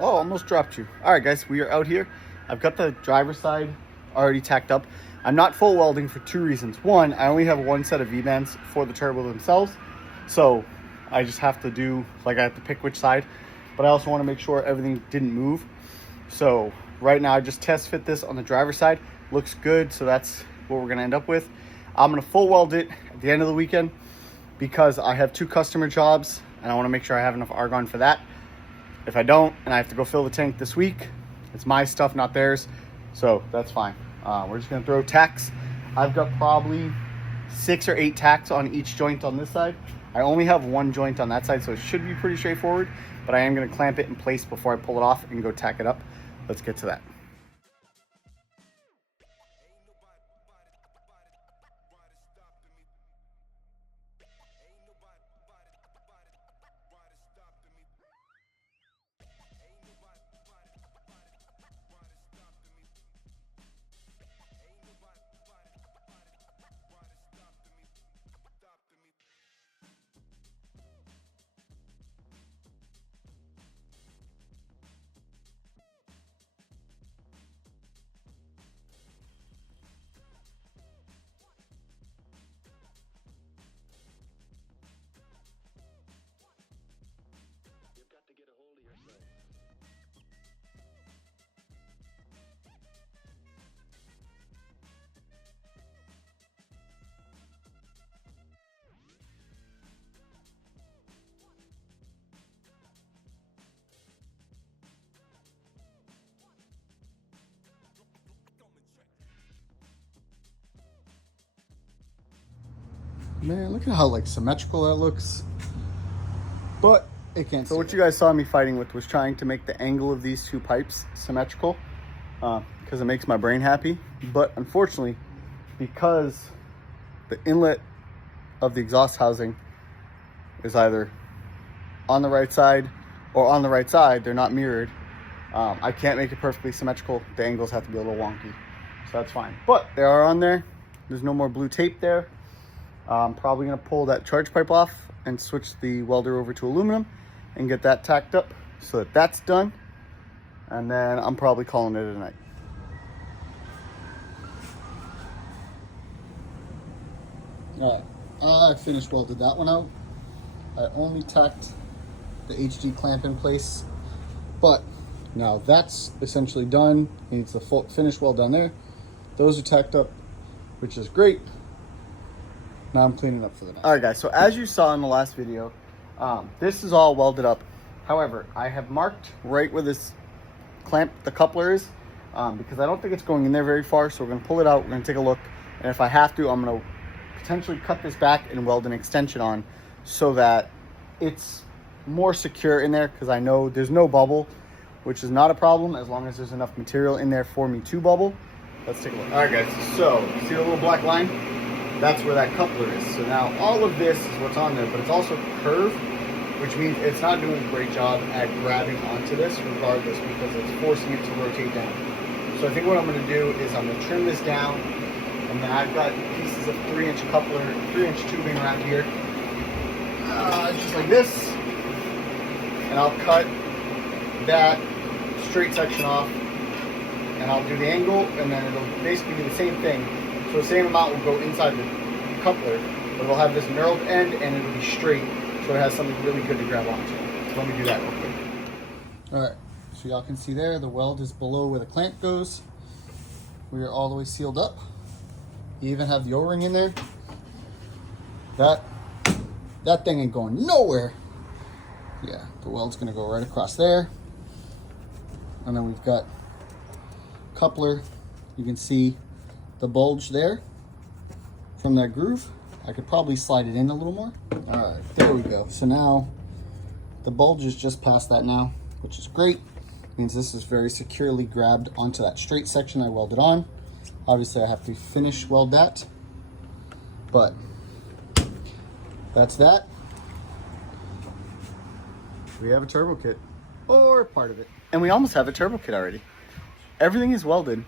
Oh, almost dropped you. All right, guys, we are out here. I've got the driver's side already tacked up. I'm not full welding for two reasons. One, I only have one set of V-bands for the turbo themselves. So I just have to do, like I have to pick which side. But I also want to make sure everything didn't move. So right now I just test fit this on the driver's side. Looks good, so that's what we're going to end up with. I'm going to full weld it at the end of the weekend because I have 2 customer jobs and I want to make sure I have enough argon for that. If I don't and I have to go fill the tank this week, it's my stuff, not theirs. So that's fine. We're just going to throw tacks. I've got probably 6 or 8 tacks on each joint on this side. I only have 1 joint on that side, so it should be pretty straightforward. But I am going to clamp it in place before I pull it off and go tack it up. Let's get to that. Man, look at how like symmetrical that looks. But it can't. So what you guys saw me fighting with was trying to make the angle of these 2 pipes symmetrical because it makes my brain happy. But unfortunately, because the inlet of the exhaust housing is either on the right side or on the right side, they're not mirrored. I can't make it perfectly symmetrical. The angles have to be a little wonky. So that's fine. But they are on there. There's no more blue tape there. I'm probably going to pull that charge pipe off and switch the welder over to aluminum and get that tacked up so that that's done. And then I'm probably calling it a night. All right, I finished welded that one out. I only tacked the HD clamp in place, but now that's essentially done. It needs the full finish weld down there. Those are tacked up, which is great. Now I'm cleaning up for the night. All right, guys, so as you saw in the last video, this is all welded up. However, I have marked right where this clamp, the coupler is, because I don't think it's going in there very far. So we're gonna pull it out, we're gonna take a look. And if I have to, I'm gonna potentially cut this back and weld an extension on so that it's more secure in there, because I know there's no bubble, which is not a problem as long as there's enough material in there for me to bubble. Let's take a look. All right, guys, so see the little black line? That's where that coupler is. So now all of this is what's on there, but it's also curved, which means it's not doing a great job at grabbing onto this regardless, because it's forcing it to rotate down. So I think what I'm gonna do is I'm gonna trim this down, and then I've got pieces of 3-inch coupler, 3-inch tubing around here, just like this, and I'll cut that straight section off, and I'll do the angle, and then it'll basically be the same thing. So the same amount will go inside the coupler, but it'll have this knurled end and it'll be straight, so it has something really good to grab onto. So let me do that real quick. All right, so y'all can see there, the weld is below where the clamp goes. We are all the way sealed up. You even have the O-ring in there. That thing ain't going nowhere. Yeah, the weld's gonna go right across there. And then we've got coupler. You can see the bulge there from that groove. I could probably slide it in a little more. All right, there we go. So now the bulge is just past that now, which is great. Means this is very securely grabbed onto that straight section I welded on. Obviously I have to finish weld that, but that's that. We have a turbo kit, or part of it. And we almost have a turbo kit already. Everything is welded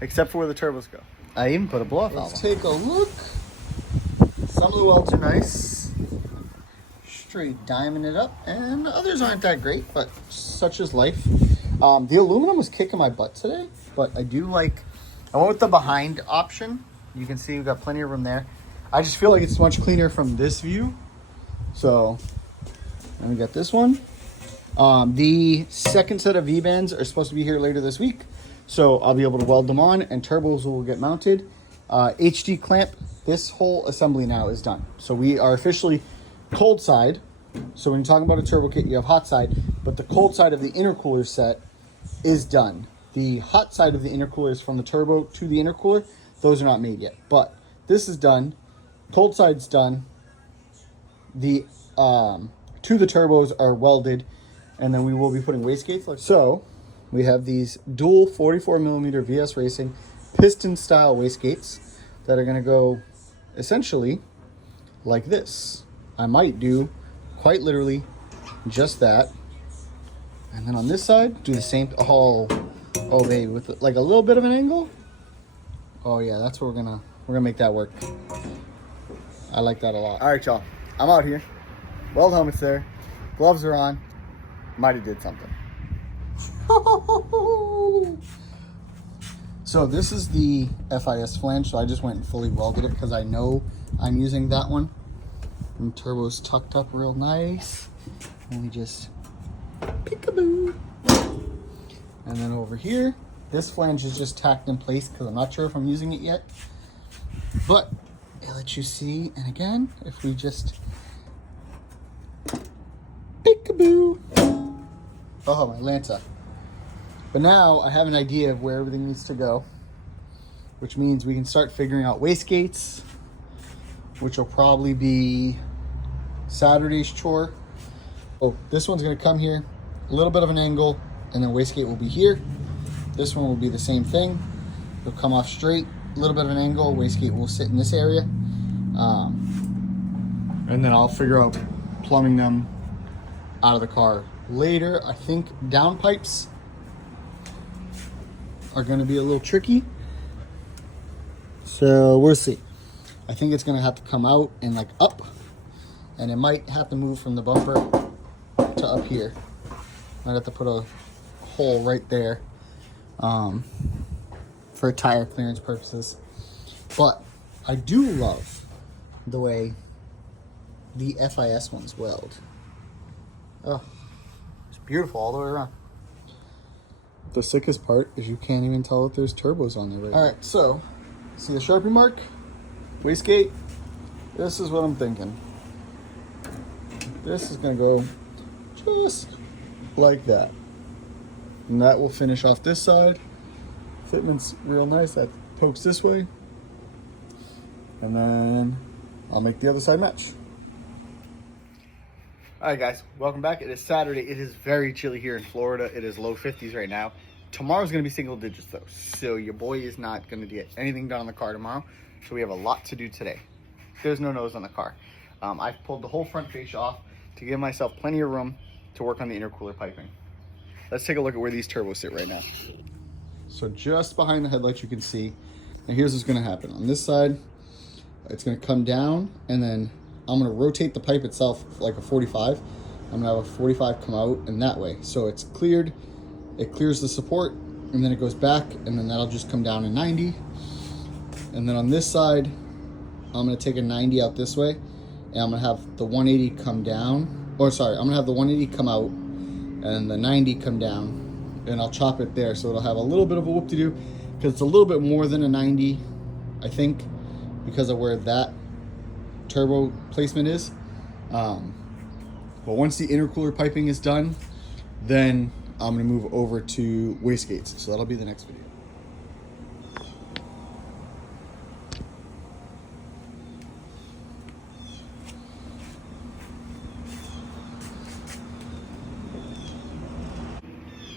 except for where the turbos go. I even put a blow-off valve on. Let's take a look. Some of the welds are nice. straight diamond it up, and others aren't that great, but such is life. The aluminum was kicking my butt today, but I do like, I went with the behind option. You can see we've got plenty of room there. I just feel like it's much cleaner from this view. So, then we got this one. The second set of V-bands are supposed to be here later this week. So I'll be able to weld them on and turbos will get mounted. HD clamp, this whole assembly now is done. So we are officially cold side. So when you're talking about a turbo kit, you have hot side, but the cold side of the intercooler set is done. The hot side of the intercoolers from the turbo to the intercooler, those are not made yet, but this is done. Cold side's done. The to the turbos are welded, and then we will be putting wastegates. So we have these dual 44mm VS Racing piston style wastegates that are going to go essentially like this. I might do quite literally just that, and then on this side do the same. Oh baby, with like a little bit of an angle. Oh yeah, that's what we're gonna make that work. I like that a lot. All right, y'all, I'm out here. Weld helmet's there, gloves are on. Might have did something. So this is the FIS flange, so I just went and fully welded it because I know I'm using that one. And turbo's tucked up real nice. And we just peekaboo. And then over here, this flange is just tacked in place because I'm not sure if I'm using it yet. But it lets you see, and again, if we just peekaboo. Oh, my Lanta. But now I have an idea of where everything needs to go, which means we can start figuring out wastegates, which will probably be Saturday's chore. Oh, this one's gonna come here, a little bit of an angle, and then wastegate will be here. This one will be the same thing. It'll come off straight, a little bit of an angle, wastegate will sit in this area. And then I'll figure out plumbing them out of the car later. I think downpipes are going to be a little tricky, so we'll see. I think it's going to have to come out and like up, and it might have to move from the bumper to up here. Might have to put a hole right there for tire clearance purposes. But I do love the way the FIS ones weld. Oh, it's beautiful all the way around. The sickest part is you can't even tell that there's turbos on there right now. All right, so see the Sharpie mark, wastegate. This is what I'm thinking. This is gonna go just like that, and that will finish off this side. Fitment's real nice. That pokes this way, and then I'll make the other side match. All right, guys, welcome back. It is Saturday. It is very chilly here in Florida. It is low 50s right now. Tomorrow's going to be single digits, though, so your boy is not going to get anything done on the car tomorrow, so we have a lot to do today. There's no nose on the car. I've pulled the whole front fascia off to give myself plenty of room to work on the intercooler piping. Let's take a look at where these turbos sit right now. So just behind the headlights, you can see. And here's what's going to happen. On this side, it's going to come down, and then I'm going to rotate the pipe itself like a 45. I'm going to have a 45 come out and that way. So it's cleared, it clears the support, and then it goes back, and then that'll just come down in 90. And then on this side, I'm going to take a 90 out this way, and I'm going to have the 180 come down. Or sorry, I'm going to have the 180 come out and the 90 come down, and I'll chop it there. So it'll have a little bit of a whoop-de-doo because it's a little bit more than a 90, I think, because of where that turbo placement is. But once the intercooler piping is done, then I'm going to move over to wastegates. So that'll be the next video.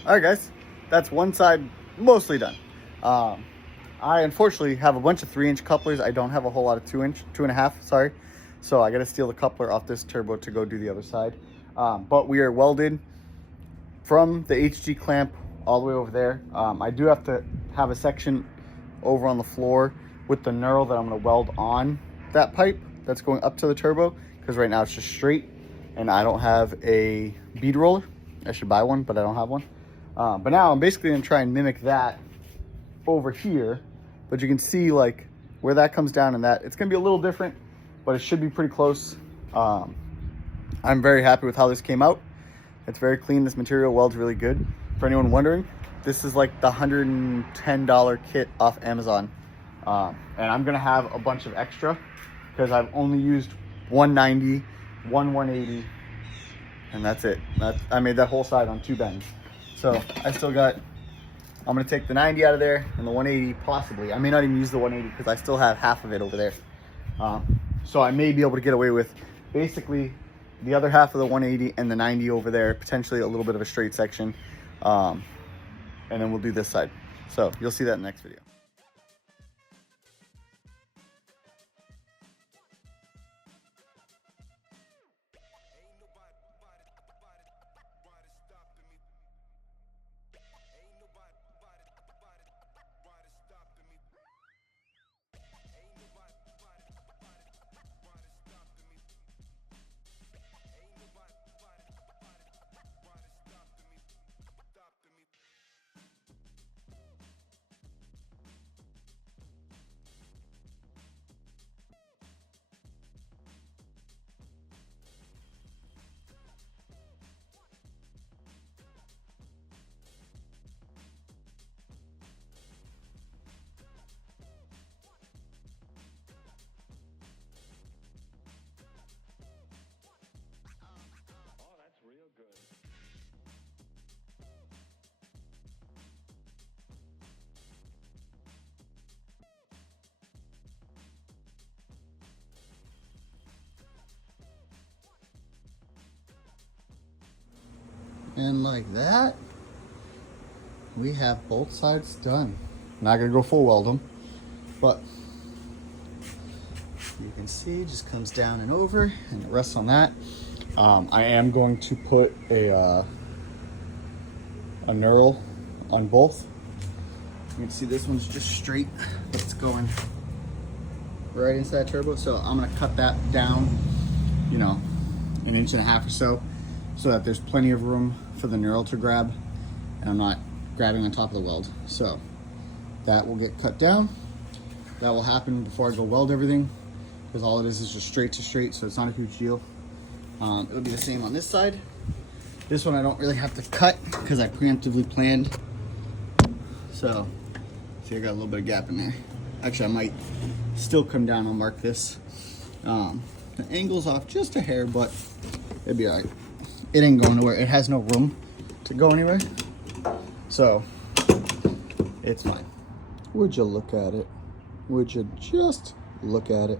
All right, guys, that's one side mostly done. I unfortunately have a bunch of 3-inch couplers. I don't have a whole lot of 2-inch, 2.5, sorry. So I got to steal the coupler off this turbo to go do the other side. But we are welded from the HG clamp all the way over there. I do have to have a section over on the floor with the knurl that I'm going to weld on that pipe that's going up to the turbo, because right now it's just straight. and I don't have a bead roller. I should buy one, but I don't have one. But now I'm basically gonna try and mimic that over here. But you can see like where that comes down and that, it's gonna be a little different, but it should be pretty close. I'm very happy with how this came out. It's very clean. This material welds really good. For anyone wondering, this is like the $110 kit off Amazon. And I'm gonna have a bunch of extra because I've only used 190, 180, and that's it. I made that whole side on 2 bends. So I still got, I'm gonna take the 90 out of there and the 180 possibly. I may not even use the 180 because I still have half of it over there. So I may be able to get away with basically the other half of the 180 and the 90 over there, potentially a little bit of a straight section. And then we'll do this side. So you'll see that in the next video. And like that, we have both sides done. Not gonna go full weld them, but you can see it just comes down and over and it rests on that. I am going to put a knurl on both. You can see this one's just straight, but it's going right into that turbo. So I'm gonna cut that down, you know, 1.5 inches or so that there's plenty of room for the knurl to grab and I'm not grabbing on top of the weld. So that will get cut down. That will happen before I go weld everything, because all it is just straight to straight, so it's not a huge deal. It'll be the same on this side. This one I don't really have to cut because I preemptively planned. So see, I got a little bit of gap in there. Actually, I might still come down and mark this. The angle's off just a hair, but it'd be all right. It ain't going nowhere. It has no room to go anywhere, so it's fine. Would you look at it? Would you just look at it?